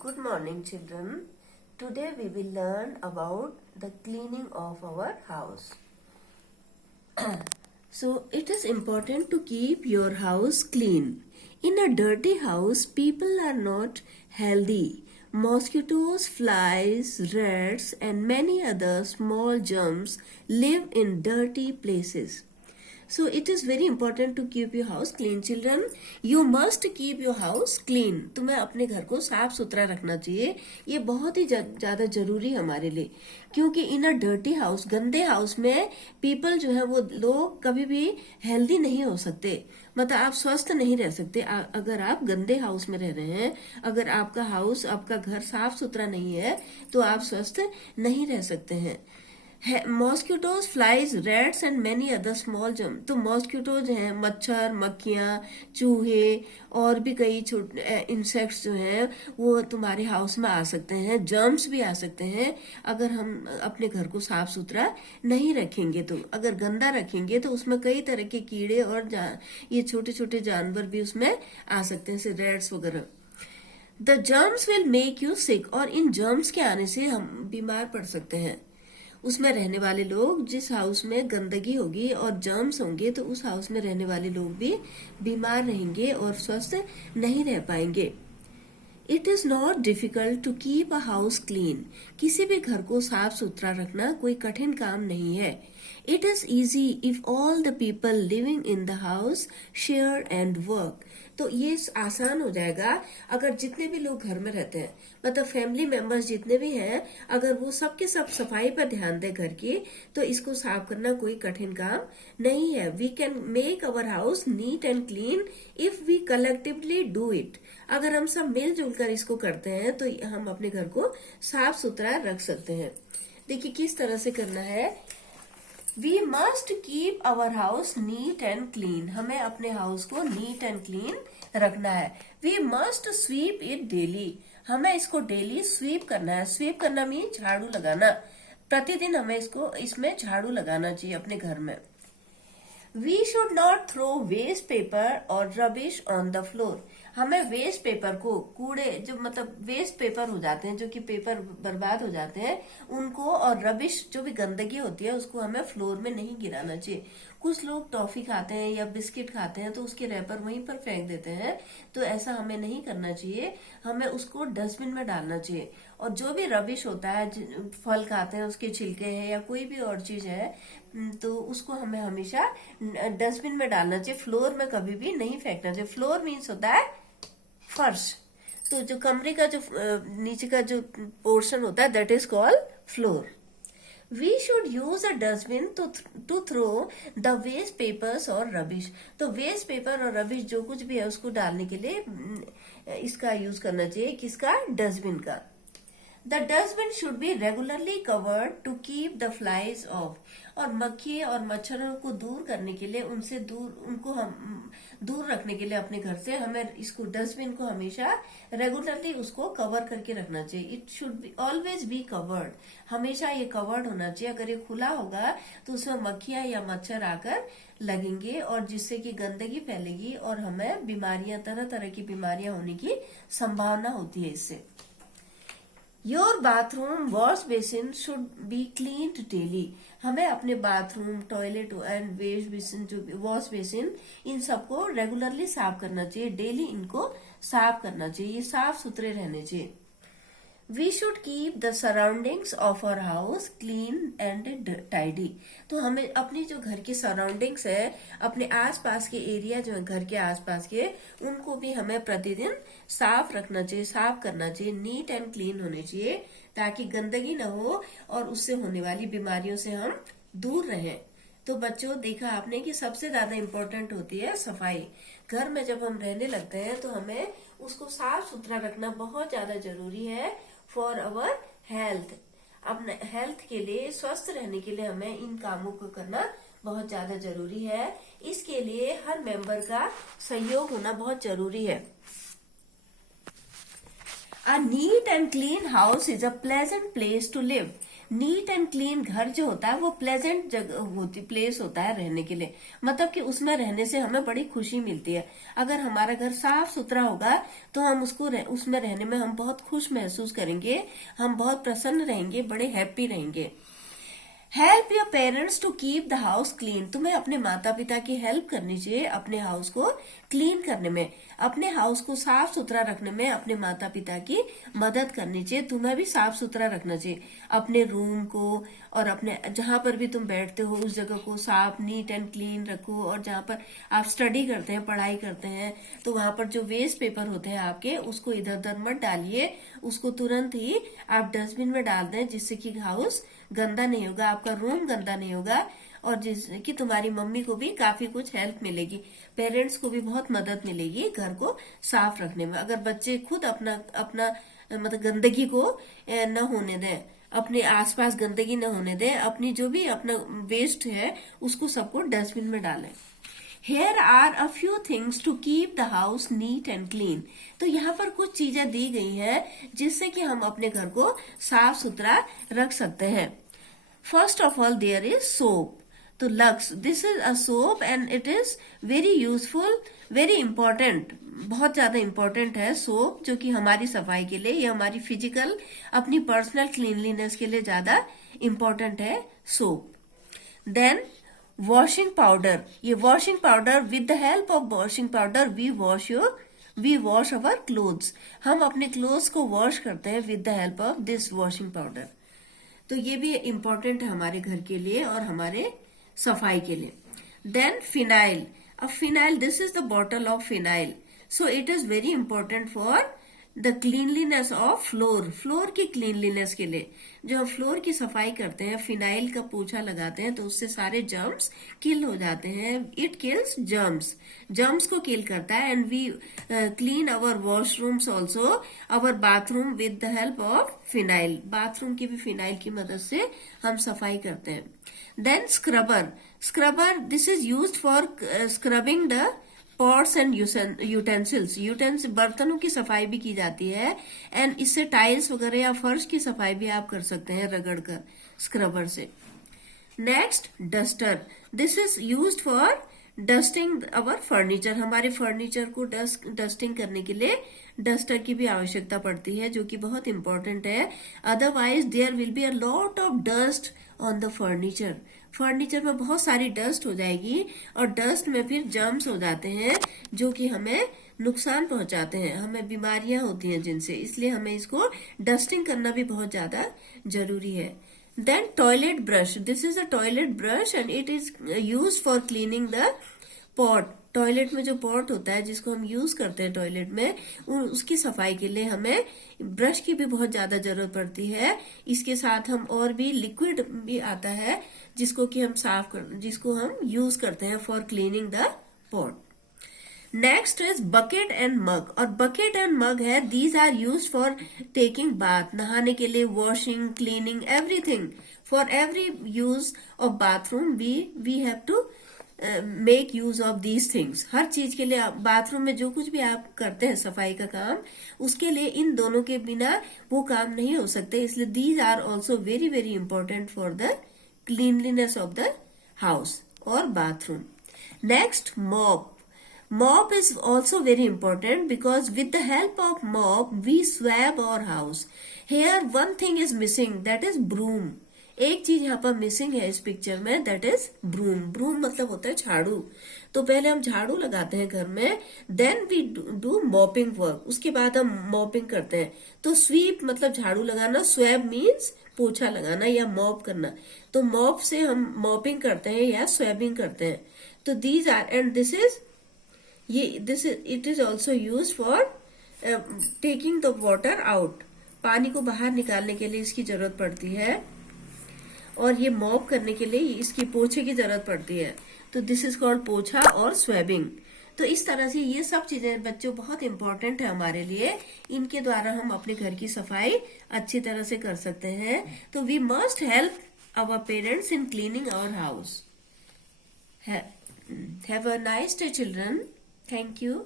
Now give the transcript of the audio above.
Good morning, children. Today we will learn about the cleaning of our house. So, it is important to keep your house clean. In a dirty house, people are not healthy. Mosquitoes, flies, rats, and many other small germs live in dirty places. So it is very important to keep your house clean, children. You must keep your house clean. तुम्हें अपने घर को साफ सुथरा रखना चाहिए. ये बहुत ही ज्यादा जरूरी है हमारे लिए, क्योंकि इन अ डर्टी हाउस, गंदे हाउस में पीपल जो है वो लोग कभी भी हेल्दी नहीं हो सकते. मतलब आप स्वस्थ नहीं रह सकते अगर आप गंदे हाउस में रह रहे हैं. अगर आपका हाउस, आपका घर साफ सुथरा नहीं है तो आप स्वस्थ नहीं रह सकते हैं. Mosquitoes, flies, rats and many other small germ. तो मॉस्किटोज हैं, मच्छर, मक्खियां, चूहे और भी कई छोटे इंसेक्ट्स जो हैं वो तुम्हारे हाउस में आ सकते हैं. जर्म्स भी आ सकते हैं अगर हम अपने घर को साफ सुथरा नहीं रखेंगे. तो अगर गंदा रखेंगे तो उसमें कई तरह के कीड़े और ये छोटे छोटे जानवर भी उसमें आ सकते हैं, जैसे रैट्स वगैरह. The germs will make you sick. और इन जर्म्स के आने से हम बीमार पड़ सकते हैं. उसमें रहने वाले लोग, जिस हाउस में गंदगी होगी और जर्म्स होंगे तो उस हाउस में रहने वाले लोग भी बीमार रहेंगे और स्वस्थ नहीं रह पाएंगे. It is not difficult to keep a house clean. किसी भी घर को साफ सुथरा रखना कोई कठिन काम नहीं है. It is easy if all the people living in the house share and work. तो ये आसान हो जाएगा अगर जितने भी लोग घर में रहते हैं, मतलब फैमिली मेंबर्स जितने भी हैं, अगर वो सबके सब सफाई पर ध्यान दें घर की, तो इसको साफ करना कोई कठिन काम नहीं है. We can make our house neat and clean if we collectively do it. अगर हम सब मिलजुल कर इसको करते हैं तो हम अपने घर को साफ सुथरा रख सकते हैं. देखिए किस तरह से करना है. We must keep our house neat and clean. हमें अपने हाउस को नीट एंड क्लीन रखना है. We must sweep it daily. हमें इसको डेली स्वीप करना है. स्वीप करना मीन झाड़ू लगाना. प्रतिदिन हमें इसमें झाड़ू लगाना चाहिए अपने घर में. We should not throw waste paper और रबिश ऑन द फ्लोर. हमें वेस्ट पेपर को, कूड़े जो मतलब वेस्ट पेपर हो जाते हैं, जो कि पेपर बर्बाद हो जाते हैं, उनको और रबिश जो भी गंदगी होती है उसको हमें फ्लोर में नहीं गिराना चाहिए. कुछ लोग टॉफी खाते हैं या बिस्किट खाते हैं तो उसके रैपर वहीं पर फेंक देते हैं. तो ऐसा हमें नहीं करना चाहिए. हमें उसको डस्टबिन में डालना चाहिए. और जो भी रबिश होता है, फल खाते हैं उसके छिलके हैं या कोई भी और चीज है, तो उसको हमें हमेशा डस्टबिन में डालना चाहिए. फ्लोर में कभी भी नहीं फेंकना चाहिए. फ्लोर मीन्स होता है फर्श. तो जो कमरे का जो नीचे का जो पोर्शन होता है, that is called floor. We should use a dustbin to throw the waste papers और रबिश. तो वेस्ट पेपर और रबिश जो कुछ भी है उसको डालने के लिए इसका यूज करना चाहिए. किसका? डस्टबिन का. The dustbin should be regularly covered to keep the flies off. और मक्खी और मच्छरों को दूर करने के लिए, उनको हम दूर रखने के लिए अपने घर से हमें इसको, डस्टबिन को हमेशा रेगुलरली उसको कवर करके रखना चाहिए. It should be always be covered. हमेशा ये कवर्ड होना चाहिए. अगर ये खुला होगा तो उसमें मक्खियां या मच्छर आकर लगेंगे और जिससे कि गंदगी फैलेगी और हमें बीमारियां, तरह तरह की बीमारियां होने की संभावना होती है इससे. Your bathroom wash basin should be cleaned daily. हमें अपने bathroom, toilet and waste basin, जो वॉश बेसिन, इन सबको रेगुलरली साफ करना चाहिए. डेली इनको साफ करना चाहिए. साफ सुथरे रहने चाहिए. We should keep the surroundings of our house clean and tidy. तो हमें अपनी जो घर की सराउंडिंग्स है, अपने आसपास के एरिया जो है घर के आसपास के, उनको भी हमें प्रतिदिन साफ रखना चाहिए, साफ करना चाहिए. नीट एंड क्लीन होने चाहिए ताकि गंदगी न हो और उससे होने वाली बीमारियों से हम दूर रहें. तो बच्चों, देखा आपने कि सबसे ज्यादा इम्पोर्टेंट होती है सफाई. घर में जब हम रहने लगते हैं तो हमें उसको साफ सुथरा रखना बहुत ज्यादा जरूरी है फॉर अवर हेल्थ. अपने हेल्थ के लिए, स्वस्थ रहने के लिए हमें इन कामों को करना बहुत ज्यादा जरूरी है. इसके लिए हर मेंबर का सहयोग होना बहुत जरूरी है. A neat and clean house is a pleasant place to live. NEET and clean घर जो होता है वो प्लेजेंट जगह होती, प्लेस होता है रहने के लिए, मतलब कि उसमें रहने से हमें बड़ी खुशी मिलती है। अगर हमारा घर साफ सुथरा होगा तो हम उसमें रहने में हम बहुत खुश महसूस करेंगे, हम बहुत प्रसन्न रहेंगे, बड़े हैप्पी रहेंगे। Help your parents to keep the house clean. तुम्हें अपने माता पिता की हेल्प करनी चाहिए अपने हाउस को क्लीन करने में, अपने हाउस को साफ सुथरा रखने में अपने माता पिता की मदद करनी चाहिए। तुम्हें भी साफ सुथरा रखना चाहिए अपने रूम को, और अपने जहां पर भी तुम बैठते हो उस जगह को साफ नीट एंड क्लीन रखो। और जहां पर आप स्टडी करते हैं, पढ़ाई करते हैं, तो वहां पर जो वेस्ट पेपर होते हैं आपके, उसको इधर उधर मत डालिए, उसको तुरंत ही आप डस्टबिन में डाल दें, जिससे कि हाउस गंदा नहीं होगा, आपका रूम गंदा नहीं होगा, और जिससे कि तुम्हारी मम्मी को भी काफी कुछ हेल्प मिलेगी, पेरेंट्स को भी बहुत मदद मिलेगी घर को साफ रखने में। अगर बच्चे खुद अपना अपना मतलब गंदगी को न होने दें, अपने आसपास गंदगी न होने दें, अपनी जो भी अपना वेस्ट है उसको सबको डस्टबिन में डालें। Here are a few things to keep the house neat and clean. तो यहाँ पर कुछ चीजें दी गई हैं जिससे कि हम अपने घर को साफ सुथरा रख सकते हैं। First of all, there is soap. तो lux, this is a soap and it is very useful, very important, बहुत ज्यादा इंपॉर्टेंट है सोप, जो कि हमारी सफाई के लिए या हमारी फिजिकल अपनी पर्सनल क्लीनलीनेस के लिए ज्यादा इंपॉर्टेंट है सोप। देन वॉशिंग पाउडर, ये washing powder, with the help of washing powder we wash our clothes. हम अपने क्लोथ्स को वॉश करते हैं with the help of this washing powder. तो ये भी इम्पोर्टेंट है हमारे घर के लिए और हमारे सफाई के लिए। देन फिनाइल, अब phenyl, this is the bottle of phenyl, so it is very important for the cleanliness of floor, floor की क्लीनलीनेस के लिए। जो हम फ्लोर की सफाई करते हैं, फिनाइल का पोछा लगाते हैं, तो उससे सारे जर्म्स किल हो जाते हैं। इट किल्स जर्म्स, जर्म्स को किल करता है। And we clean our washrooms also, our bathroom with the help of phenyl, bathroom की भी फिनाइल की मदद से हम सफाई करते हैं। Then scrubber, scrubber, this is used for scrubbing the pots and utensils, बर्तनों की सफाई भी की जाती है। एंड इससे टाइल्स वगैरह या फर्श की सफाई भी आप कर सकते हैं रगड़ कर स्क्रबर से। Next duster, this is used for dusting our furniture, हमारे फर्नीचर को डस्टिंग करने के लिए डस्टर की भी आवश्यकता पड़ती है, जो कि बहुत इंपॉर्टेंट है। Otherwise there will be a lot of dust on the furniture, furniture में बहुत सारी डस्ट हो जाएगी और डस्ट में फिर जर्म्स हो जाते हैं जो कि हमें नुकसान पहुंचाते हैं, हमें बीमारियां होती हैं जिनसे, इसलिए हमें इसको डस्टिंग करना भी बहुत ज्यादा जरूरी है। Then toilet brush, this is a toilet brush and it is use for cleaning the pot, toilet में जो पॉट होता है जिसको हम यूज करते हैं टॉयलेट में, उसकी सफाई के लिए हमें ब्रश की भी बहुत ज्यादा जरूरत पड़ती है। इसके साथ हम और भी लिक्विड भी आता है जिसको कि हम जिसको हम यूज करते हैं for cleaning the pot. Next is bucket and mug, और बकेट एंड मग है, these are use for taking bath, नहाने के लिए, washing, cleaning, everything, for every use of bathroom we have to make use of these things. हर चीज के लिए, bathroom में जो कुछ भी आप करते हैं सफाई का काम, उसके लिए इन दोनों के बिना वो काम नहीं हो सकते, इसलिए these are also very very important for the cleanliness of the house or bathroom. Next, mop. Mop is also very important because with the help of mop we swab our house. Here one thing is missing, that is broom. एक चीज यहाँ पर missing है इस picture में, that is broom. Broom मतलब होता है झाड़ू। तो पहले हम झाड़ू लगाते हैं घर में, then we do mopping work, उसके बाद हम मॉपिंग करते हैं। तो स्वीप मतलब झाड़ू लगाना, स्वेब मीन्स पोछा लगाना या मॉप करना। तो मॉप से हम मॉपिंग करते हैं या स्वेबिंग करते हैं। तो these are and this is it is also use for taking the water out, पानी को बाहर निकालने के लिए इसकी जरूरत पड़ती है, और ये मॉप करने के लिए इसकी पोछे की जरूरत पड़ती है। तो दिस इज कॉल्ड पोछा और स्वेबिंग। तो इस तरह से ये सब चीजें बच्चों बहुत इंपॉर्टेंट है हमारे लिए, इनके द्वारा हम अपने घर की सफाई अच्छी तरह से कर सकते हैं। तो we must help our parents in cleaning our house. Have a nice day children, thank you.